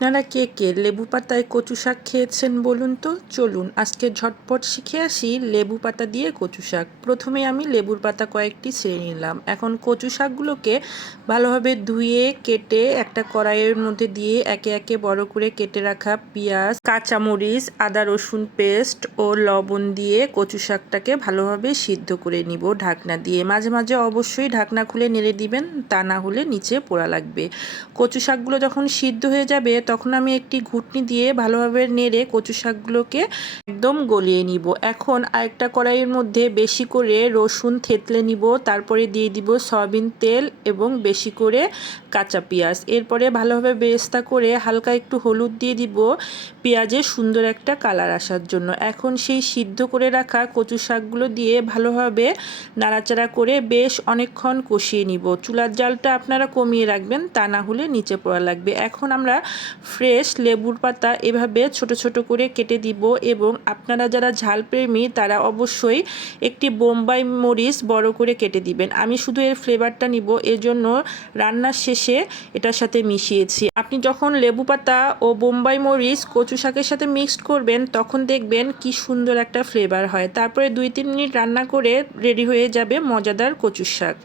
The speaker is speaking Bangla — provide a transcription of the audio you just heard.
আপনারা কে কে লেবু পাতায় কচু শাক খেয়েছেন বলুন তো? চলুন, আজকে ঝটপট শিখে আসি লেবু পাতা দিয়ে কচু শাক। প্রথমে আমি লেবুর পাতা কয়েকটি ছেড়ে নিলাম। এখন কচু শাকগুলোকে ভালোভাবে ধুয়ে, কেটে একটা কড়াইয়ের মধ্যে দিয়ে একে একে বড় করে কেটে রাখা পেঁয়াজ, কাঁচামরিচ, আদা রসুন পেস্ট ও লবণ দিয়ে কচু শাকটাকে ভালোভাবে সিদ্ধ করে নিব ঢাকনা দিয়ে। মাঝে মাঝে অবশ্যই ঢাকনা খুলে নেড়ে দিবেন, তা না হলে নিচে পোড়া লাগবে। কচু শাকগুলো যখন সিদ্ধ হয়ে যাবে তখন আমি একটি ঘুটনি দিয়ে ভালোভাবে নেড়ে কচু শাকগুলোকে একদম গলিয়ে নিব। এখন আরেকটা কড়াইয়ের মধ্যে বেশি করে রসুন থেতলে নিব, তারপরে দিয়ে দিব সয়াবিন তেল এবং বেশি করে কাঁচা পেঁয়াজ। এরপরে ভালোভাবে বেস্তা করে হালকা একটু হলুদ দিয়ে দিব পেঁয়াজের সুন্দর একটা কালার আসার জন্য। এখন সেই সিদ্ধ করে রাখা কচু শাকগুলো দিয়ে ভালোভাবে নাড়াচাড়া করে বেশ অনেকক্ষণ কষিয়ে নিব। চুলার জালটা আপনারা কমিয়ে রাখবেন, তা না হলে নিচে পড়া লাগবে। এখন আমরা ফ্রেশ লেবুর পাতা এভাবে ছোট ছোট করে কেটে দিব এবং আপনারা যারা ঝাল প্রেমী তারা অবশ্যই একটি বোম্বাই মরিচ বড় করে কেটে দিবেন। আমি শুধু এর ফ্লেভারটা নিব, এজন্য রান্নার শেষে এটার সাথে মিশিয়েছি। আপনি যখন লেবু পাতা ও বোম্বাই মরিচ কচু শাকের সাথে মিক্সড করবেন, তখন দেখবেন কি সুন্দর একটা ফ্লেভার হয়। তারপরে দুই তিন মিনিট রান্না করে রেডি হয়ে যাবে মজাদার কচু শাক।